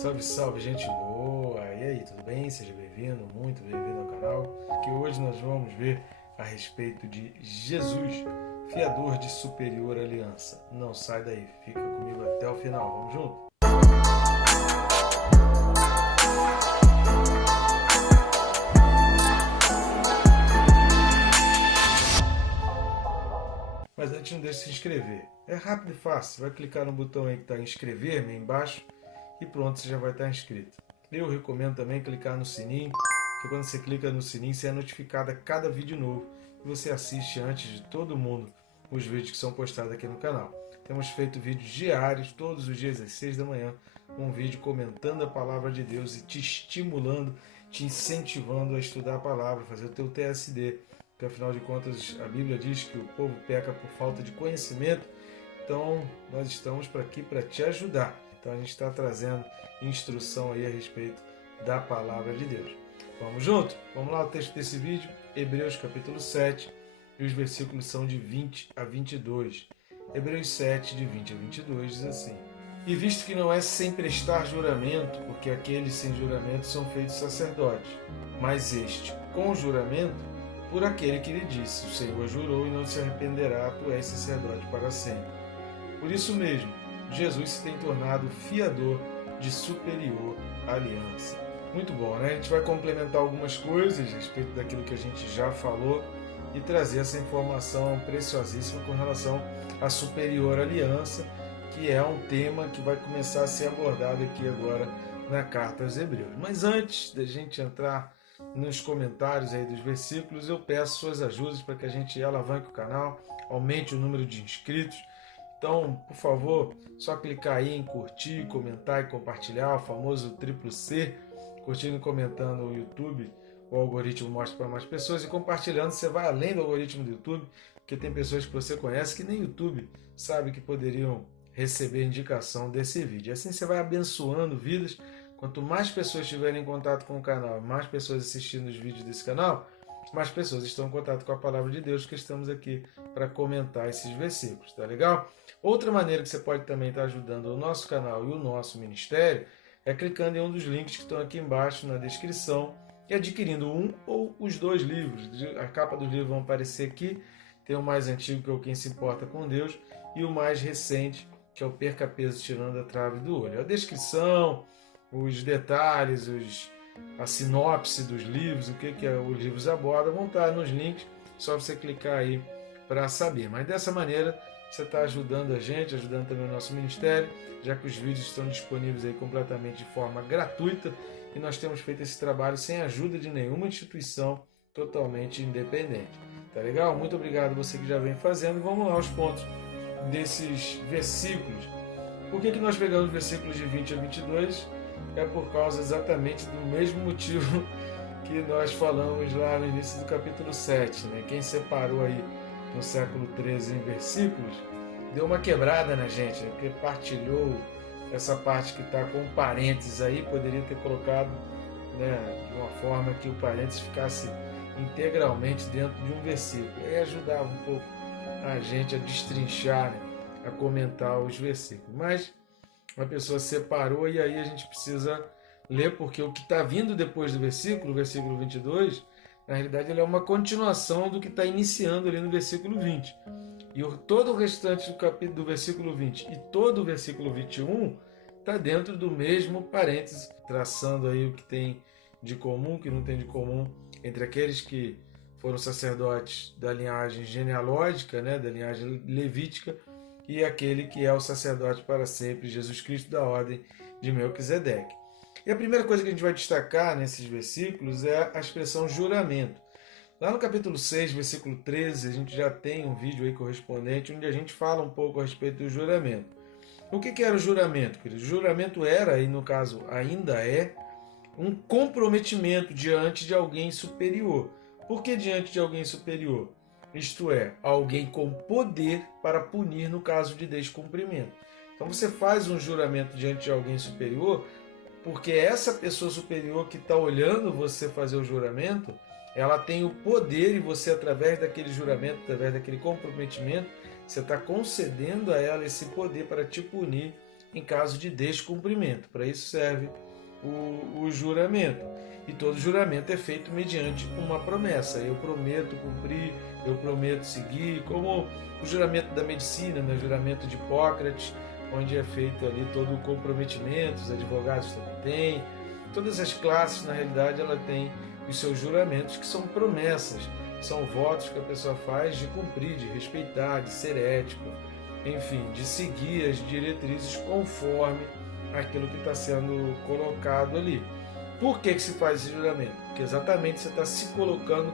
Salve, salve, gente boa! E aí, tudo bem? Seja bem-vindo, muito bem-vindo ao canal. Que hoje nós vamos ver a respeito de Jesus, fiador de superior aliança. Não sai daí, fica comigo até o final. Vamos junto? Mas antes não deixe de se inscrever. É rápido e fácil. Você vai clicar no botão aí que está inscrever-me aí embaixo e pronto, você já vai estar inscrito. Eu recomendo também clicar no sininho, porque quando você clica no sininho, você é notificado a cada vídeo novo e você assiste antes de todo mundo os vídeos que são postados aqui no canal. Temos feito vídeos diários, todos os dias às 6 da manhã, um vídeo comentando a palavra de Deus e te estimulando, te incentivando a estudar a palavra, fazer o teu TSD, porque afinal de contas a Bíblia diz que o povo peca por falta de conhecimento. Então nós estamos aqui para te ajudar. Então a gente está trazendo instrução aí a respeito da palavra de Deus. Vamos junto? Vamos lá, o texto desse vídeo, Hebreus capítulo 7, e os versículos são de 20 a 22. Hebreus 7, de 20 a 22, diz assim: E visto que não é sem prestar juramento, porque aqueles sem juramento são feitos sacerdotes, mas este, com juramento, por aquele que lhe disse, o Senhor jurou e não se arrependerá, tu és sacerdote para sempre. Por isso mesmo, Jesus se tem tornado fiador de superior aliança. Muito bom, né? A gente vai complementar algumas coisas a respeito daquilo que a gente já falou e trazer essa informação preciosíssima com relação à superior aliança, que é um tema que vai começar a ser abordado aqui agora na Carta aos Hebreus. Mas antes da gente entrar nos comentários aí dos versículos, eu peço suas ajudas para que a gente alavanque o canal, aumente o número de inscritos. Então, por favor, só clicar aí em curtir, comentar e compartilhar, o famoso triplo C. Curtindo e comentando no YouTube, o algoritmo mostra para mais pessoas, e compartilhando você vai além do algoritmo do YouTube, porque tem pessoas que você conhece que nem YouTube sabe que poderiam receber indicação desse vídeo. Assim você vai abençoando vidas. Quanto mais pessoas estiverem em contato com o canal, mais pessoas assistindo os vídeos desse canal, mais pessoas estão em contato com a palavra de Deus, que estamos aqui para comentar esses versículos, tá legal? Outra maneira que você pode também estar ajudando o nosso canal e o nosso ministério é clicando em um dos links que estão aqui embaixo na descrição e adquirindo um ou os dois livros. A capa dos livros vão aparecer aqui. Tem o mais antigo, que é o Quem Se Importa com Deus, e o mais recente, que é o Perca Peso Tirando a Trave do Olho. A descrição, os detalhes, a sinopse dos livros, o que os livros abordam, vão estar nos links, só você clicar aí para saber. Mas dessa maneira você está ajudando a gente, ajudando também o nosso ministério, já que os vídeos estão disponíveis aí completamente de forma gratuita e nós temos feito esse trabalho sem a ajuda de nenhuma instituição, totalmente independente. Tá legal? Muito obrigado você que já vem fazendo. Vamos lá aos pontos desses versículos. Por que nós pegamos os versículos de 20 a 22? É por causa exatamente do mesmo motivo que nós falamos lá no início do capítulo 7. Né? Quem separou aí no século 13 em versículos, deu uma quebrada na gente, né? Porque partilhou essa parte que está com parênteses aí, poderia ter colocado, né, de uma forma que o parênteses ficasse integralmente dentro de um versículo. Aí ajudava um pouco a gente a destrinchar, né, a comentar os versículos. Mas uma pessoa separou e aí a gente precisa ler, porque o que está vindo depois do versículo, o versículo 22, na realidade ele é uma continuação do que está iniciando ali no versículo 20. E todo o restante do versículo 20 e todo o versículo 21 está dentro do mesmo parênteses, traçando aí o que tem de comum, o que não tem de comum entre aqueles que foram sacerdotes da linhagem genealógica, né, da linhagem levítica, e aquele que é o sacerdote para sempre, Jesus Cristo, da ordem de Melquisedeque. E a primeira coisa que a gente vai destacar nesses versículos é a expressão juramento. Lá no capítulo 6, versículo 13, a gente já tem um vídeo aí correspondente onde a gente fala um pouco a respeito do juramento. O que era o juramento, querido? O juramento era, e no caso ainda é, um comprometimento diante de alguém superior. Por que diante de alguém superior? Isto é, alguém com poder para punir no caso de descumprimento. Então você faz um juramento diante de alguém superior, porque essa pessoa superior que está olhando você fazer o juramento, ela tem o poder, e você, através daquele juramento, através daquele comprometimento, você está concedendo a ela esse poder para te punir em caso de descumprimento. Para isso serve o juramento. E todo juramento é feito mediante uma promessa. Eu prometo cumprir, eu prometo seguir, como o juramento da medicina, né? O juramento de Hipócrates, onde é feito ali todo o comprometimento, os advogados também têm. Todas as classes, na realidade, ela tem os seus juramentos, que são promessas, são votos que a pessoa faz de cumprir, de respeitar, de ser ético, enfim, de seguir as diretrizes conforme aquilo que está sendo colocado ali. Por que se faz esse juramento? Porque exatamente você está se colocando,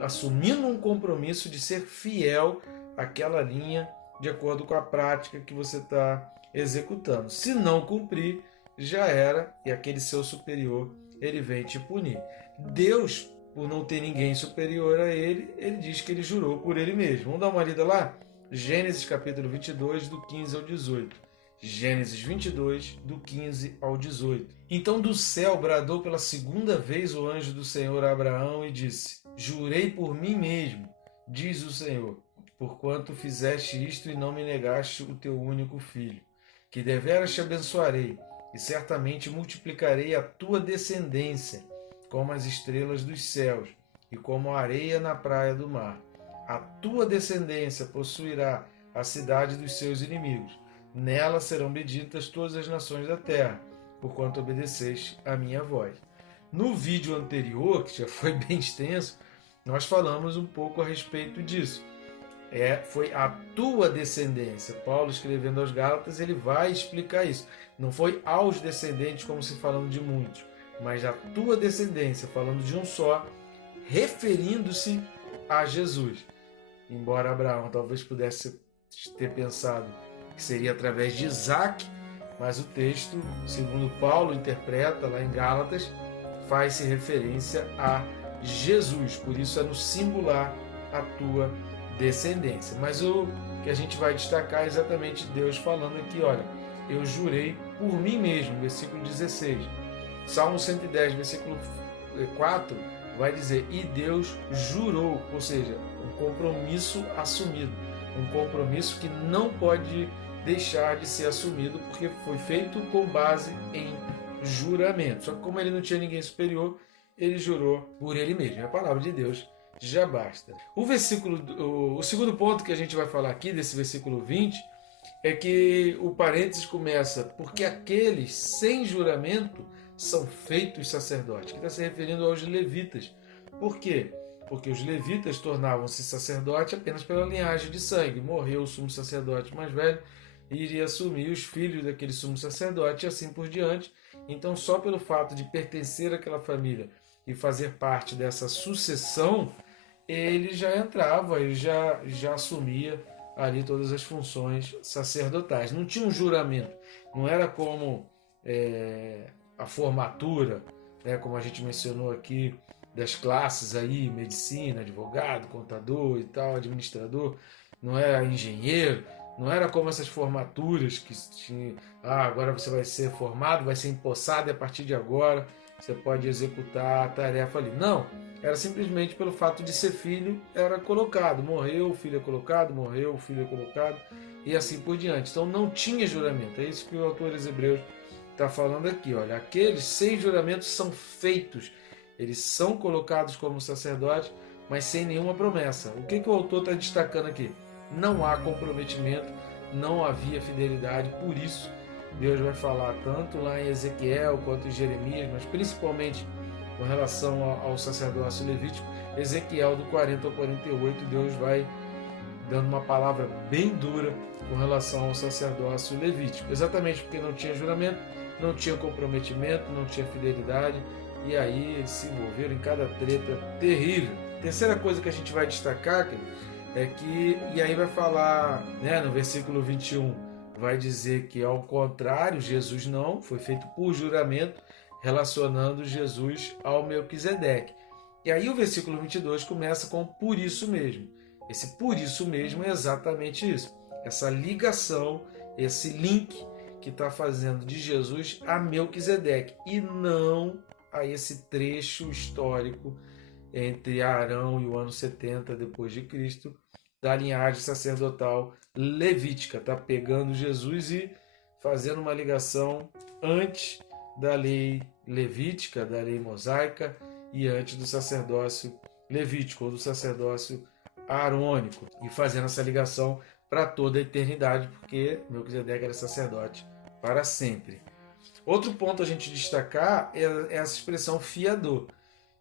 assumindo um compromisso de ser fiel àquela linha de acordo com a prática que você está executando. Se não cumprir, já era, e aquele seu superior, ele vem te punir. Deus, por não ter ninguém superior a ele, ele diz que ele jurou por ele mesmo. Vamos dar uma lida lá? Gênesis capítulo 22, do 15 ao 18. Gênesis 22, do 15 ao 18. Então do céu bradou pela segunda vez o anjo do Senhor a Abraão e disse: Jurei por mim mesmo, diz o Senhor, porquanto fizeste isto e não me negaste o teu único filho, que deveras te abençoarei, e certamente multiplicarei a tua descendência, como as estrelas dos céus, e como a areia na praia do mar. A tua descendência possuirá a cidade dos seus inimigos. Nela serão benditas todas as nações da terra, porquanto obedeceste a minha voz. No vídeo anterior, que já foi bem extenso, nós falamos um pouco a respeito disso. Foi a tua descendência. Paulo, escrevendo aos Gálatas, ele vai explicar isso. Não foi aos descendentes, como se falando de muitos, mas a tua descendência, falando de um só, referindo-se a Jesus. Embora Abraão talvez pudesse ter pensado que seria através de Isaac, mas o texto, segundo Paulo interpreta lá em Gálatas, faz-se referência a Jesus, por isso é no singular a tua descendência. Mas o que a gente vai destacar é exatamente Deus falando aqui, olha, eu jurei por mim mesmo, versículo 16. Salmo 110, versículo 4, vai dizer, e Deus jurou, ou seja, um compromisso assumido, um compromisso que não pode deixar de ser assumido, porque foi feito com base em juramento. Só que como ele não tinha ninguém superior, ele jurou por ele mesmo. A palavra de Deus já basta. O segundo ponto que a gente vai falar aqui, desse versículo 20, é que o parênteses começa, porque aqueles sem juramento são feitos sacerdotes, que está se referindo aos levitas. Por quê? Porque os levitas tornavam-se sacerdote apenas pela linhagem de sangue. Morreu o sumo sacerdote mais velho, e iria assumir os filhos daquele sumo sacerdote e assim por diante. Então, só pelo fato de pertencer àquela família e fazer parte dessa sucessão, ele já entrava, ele já assumia ali todas as funções sacerdotais. Não tinha um juramento, não era como a formatura, né, como a gente mencionou aqui, das classes aí, medicina, advogado, contador e tal, administrador, não era engenheiro. Não era como essas formaturas que tinha, agora você vai ser formado, vai ser empossado e a partir de agora você pode executar a tarefa ali. Não, era simplesmente pelo fato de ser filho, era colocado. Morreu, o filho é colocado, morreu, o filho é colocado e assim por diante. Então não tinha juramento. É isso que o autor dos Hebreus está falando aqui. Olha, aqueles sem juramento são feitos. Eles são colocados como sacerdotes, mas sem nenhuma promessa. O que o autor está destacando aqui? Não há comprometimento, não havia fidelidade, por isso Deus vai falar tanto lá em Ezequiel quanto em Jeremias, mas principalmente com relação ao sacerdócio levítico, Ezequiel do 40 ao 48, Deus vai dando uma palavra bem dura com relação ao sacerdócio levítico, exatamente porque não tinha juramento, não tinha comprometimento, não tinha fidelidade, e aí eles se envolveram em cada treta terrível. Terceira coisa que a gente vai destacar, é que, e aí vai falar, né, no versículo 21, vai dizer que ao contrário, Jesus não, foi feito por juramento, relacionando Jesus ao Melquisedeque. E aí o versículo 22 começa com por isso mesmo. Esse por isso mesmo é exatamente isso, essa ligação, esse link que está fazendo de Jesus a Melquisedeque, e não a esse trecho histórico entre Arão e o ano 70 depois de Cristo, da linhagem sacerdotal levítica. Está pegando Jesus e fazendo uma ligação antes da lei levítica, da lei mosaica e antes do sacerdócio levítico ou do sacerdócio arônico, e fazendo essa ligação para toda a eternidade, porque Melquisedeque era sacerdote para sempre. Outro ponto a gente destacar é essa expressão fiador.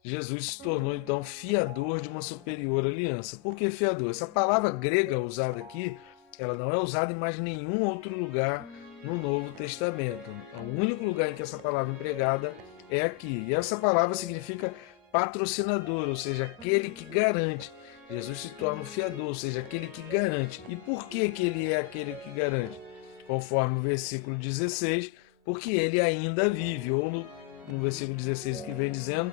Jesus se tornou então fiador de uma superior aliança. Por que fiador? Essa palavra grega usada aqui, ela não é usada em mais nenhum outro lugar no Novo Testamento. O único lugar em que essa palavra é empregada é aqui. E essa palavra significa patrocinador, ou seja, aquele que garante. Jesus se torna o fiador, ou seja, aquele que garante. E por que ele é aquele que garante? Conforme o versículo 16, porque ele ainda vive, ou no versículo 16 que vem dizendo,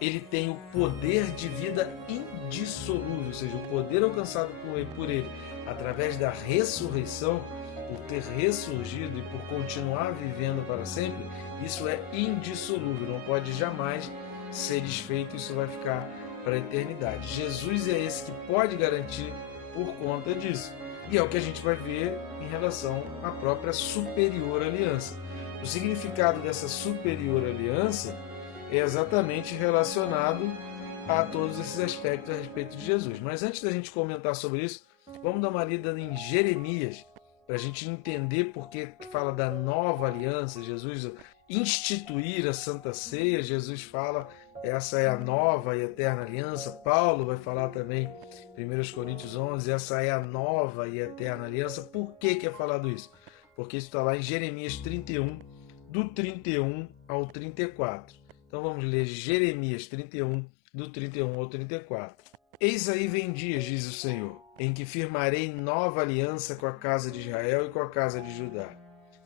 ele tem o poder de vida indissolúvel, ou seja, o poder alcançado por ele através da ressurreição, por ter ressurgido e por continuar vivendo para sempre, isso é indissolúvel, não pode jamais ser desfeito, isso vai ficar para a eternidade. Jesus é esse que pode garantir por conta disso. E é o que a gente vai ver em relação à própria superior aliança. O significado dessa superior aliança é exatamente relacionado a todos esses aspectos a respeito de Jesus. Mas antes da gente comentar sobre isso, vamos dar uma lida em Jeremias, para a gente entender por que fala da nova aliança. Jesus instituir a Santa Ceia, Jesus fala, essa é a nova e eterna aliança. Paulo vai falar também, 1 Coríntios 11, essa é a nova e eterna aliança. Por que é falado isso? Porque isso está lá em Jeremias 31, do 31 ao 34. Então vamos ler Jeremias 31, do 31 ao 34. Eis aí vem dias, diz o Senhor, em que firmarei nova aliança com a casa de Israel e com a casa de Judá.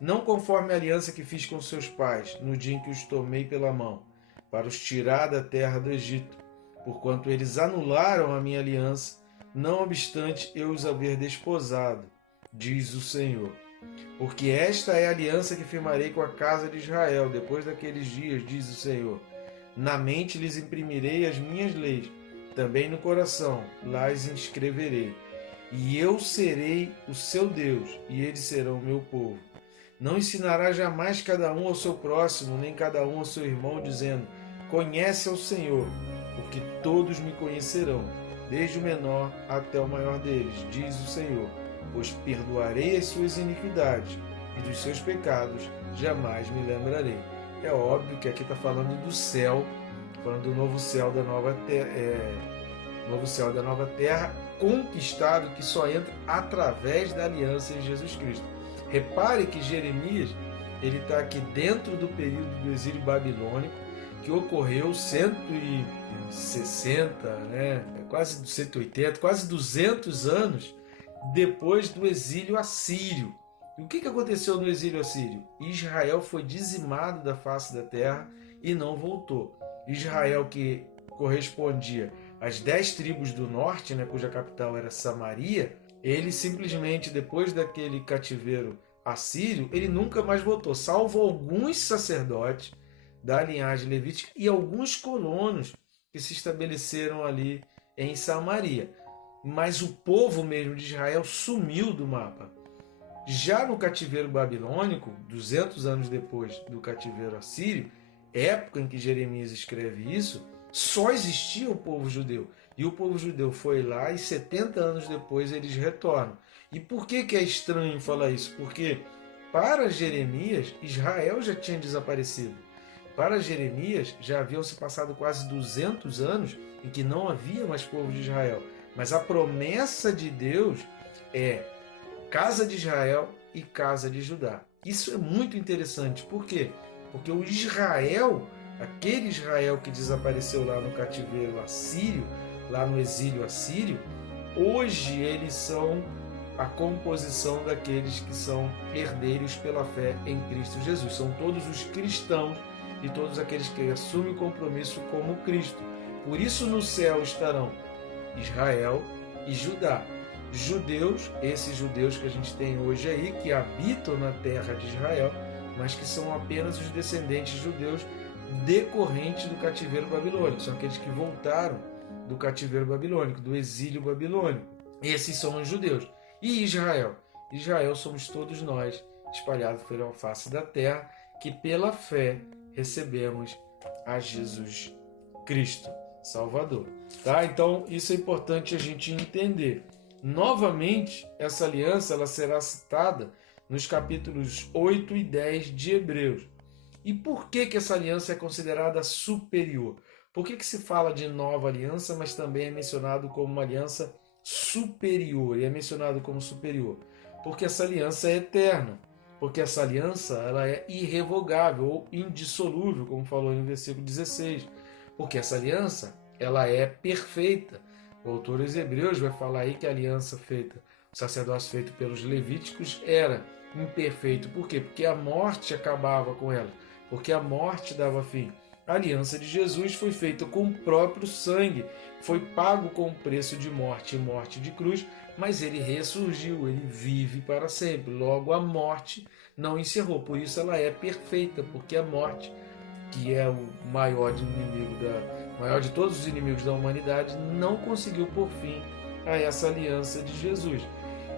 Não conforme a aliança que fiz com seus pais, no dia em que os tomei pela mão, para os tirar da terra do Egito, porquanto eles anularam a minha aliança, não obstante eu os haver desposado, diz o Senhor. Porque esta é a aliança que firmarei com a casa de Israel, depois daqueles dias, diz o Senhor. Na mente lhes imprimirei as minhas leis, também no coração lá as inscreverei. E eu serei o seu Deus, e eles serão o meu povo. Não ensinará jamais cada um ao seu próximo, nem cada um ao seu irmão, dizendo, conhece ao Senhor, porque todos me conhecerão, desde o menor até o maior deles, diz o Senhor, pois perdoarei as suas iniquidades, e dos seus pecados jamais me lembrarei. É óbvio que aqui está falando do céu, falando do novo céu da nova terra, novo céu da nova terra, conquistado, que só entra através da aliança em Jesus Cristo. Repare que Jeremias ele está aqui dentro do período do exílio babilônico, que ocorreu 160, quase 180, quase 200 anos depois do exílio assírio. E o que aconteceu no exílio assírio? Israel foi dizimado da face da terra e não voltou. Israel, que correspondia às 10 tribos do norte, cuja capital era Samaria, ele simplesmente, depois daquele cativeiro assírio, ele nunca mais voltou, salvo alguns sacerdotes da linhagem levítica e alguns colonos que se estabeleceram ali em Samaria. Mas o povo mesmo de Israel sumiu do mapa. Já no cativeiro babilônico, 200 anos depois do cativeiro assírio, época em que Jeremias escreve isso, só existia o povo judeu. E o povo judeu foi lá e 70 anos depois eles retornam. E por que é estranho falar isso? Porque para Jeremias, Israel já tinha desaparecido. Para Jeremias, já haviam se passado quase 200 anos em que não havia mais povo de Israel. Mas a promessa de Deus é casa de Israel e casa de Judá. Isso é muito interessante. Por quê? Porque o Israel, aquele Israel que desapareceu lá no cativeiro assírio, lá no exílio assírio, hoje eles são a composição daqueles que são herdeiros pela fé em Cristo Jesus. São todos os cristãos e todos aqueles que assumem o compromisso como Cristo. Por isso no céu estarão Israel e Judá. Judeus, esses judeus que a gente tem hoje aí, que habitam na terra de Israel, mas que são apenas os descendentes judeus decorrentes do cativeiro babilônico. São aqueles que voltaram do cativeiro babilônico, do exílio babilônico. Esses são os judeus. E Israel? Israel somos todos nós espalhados pela face da terra, que pela fé recebemos a Jesus Cristo, Salvador. Tá? Então, isso é importante a gente entender. Novamente, essa aliança ela será citada nos capítulos 8 e 10 de Hebreus. E por que essa aliança é considerada superior? Por que se fala de nova aliança, mas também é mencionado como uma aliança superior? E é mencionado como superior? Porque essa aliança é eterna. Porque essa aliança ela é irrevogável ou indissolúvel, como falou no versículo 16. Porque essa aliança ela é perfeita. O autor dos Hebreus vai falar aí que a aliança feita, o sacerdócio feito pelos levíticos era imperfeito. Por quê? Porque a morte acabava com ela. Porque a morte dava fim. A aliança de Jesus foi feita com o próprio sangue, foi pago com o preço de morte e morte de cruz, mas ele ressurgiu, ele vive para sempre. Logo, a morte não encerrou, por isso ela é perfeita, porque a morte, que é o maior de todos os inimigos da humanidade, não conseguiu pôr fim a essa aliança de Jesus.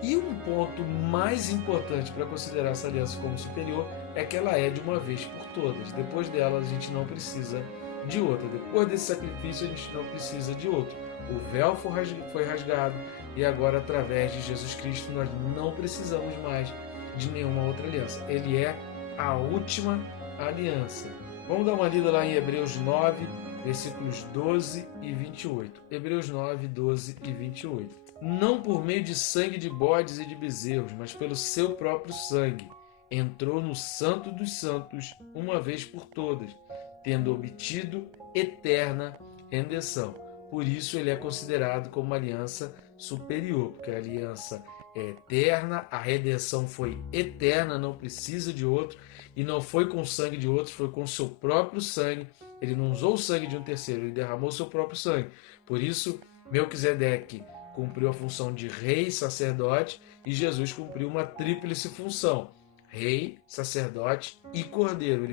E um ponto mais importante para considerar essa aliança como superior é que ela é de uma vez por todas. Depois dela a gente não precisa de outra. Depois desse sacrifício a gente não precisa de outro. O véu foi rasgado e agora através de Jesus Cristo nós não precisamos mais de nenhuma outra aliança. Ele é a última aliança. Vamos dar uma lida lá em Hebreus 9, versículos 12 e 28. Hebreus 9, 12 e 28. Não por meio de sangue de bodes e de bezerros, mas pelo seu próprio sangue, entrou no Santo dos Santos uma vez por todas, tendo obtido eterna redenção. Por isso ele é considerado como uma aliança superior, porque a aliança é eterna, a redenção foi eterna, não precisa de outro, e não foi com o sangue de outros, foi com o seu próprio sangue. Ele não usou o sangue de um terceiro, ele derramou o seu próprio sangue. Por isso, Melquisedeque cumpriu a função de rei, sacerdote, e Jesus cumpriu uma tríplice função: rei, sacerdote e cordeiro.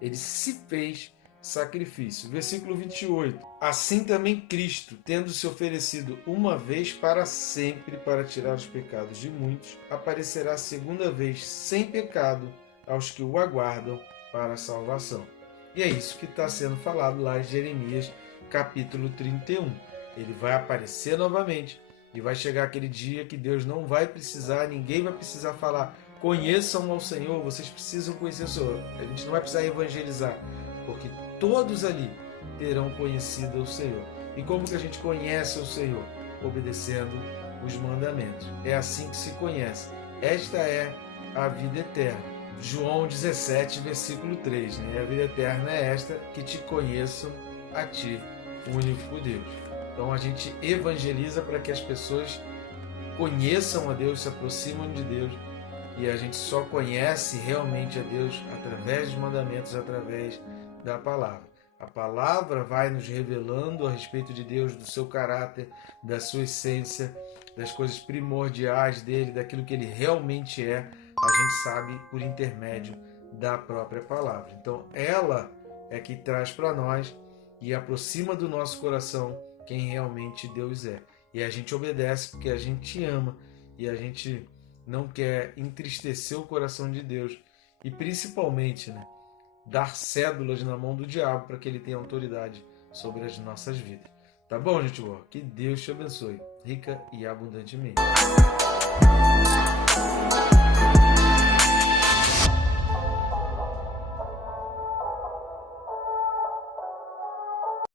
Ele se fez sacrifício. Versículo 28. Assim também Cristo, tendo se oferecido uma vez para sempre para tirar os pecados de muitos, aparecerá segunda vez sem pecado aos que o aguardam para a salvação. E é isso que está sendo falado lá em Jeremias capítulo 31. Ele vai aparecer novamente e vai chegar aquele dia que Deus não vai precisar, ninguém vai precisar falar: conheçam ao Senhor, vocês precisam conhecer o Senhor. A gente não vai precisar evangelizar, porque todos ali terão conhecido o Senhor. E como que a gente conhece o Senhor? Obedecendo os mandamentos. É assim que se conhece. Esta é a vida eterna. João 17, versículo 3. A vida eterna é esta, que te conheçam a ti, o único Deus. Então a gente evangeliza para que as pessoas conheçam a Deus, se aproximam de Deus, e a gente só conhece realmente a Deus através dos mandamentos, através da palavra. A palavra vai nos revelando a respeito de Deus, do seu caráter, da sua essência, das coisas primordiais dele, daquilo que ele realmente é. A gente sabe por intermédio da própria palavra. Então ela é que traz para nós e aproxima do nosso coração quem realmente Deus é. E a gente obedece porque a gente ama e a gente não quer entristecer o coração de Deus e principalmente, dar cédulas na mão do diabo para que ele tenha autoridade sobre as nossas vidas. Tá bom, gente boa? Que Deus te abençoe, rica e abundantemente.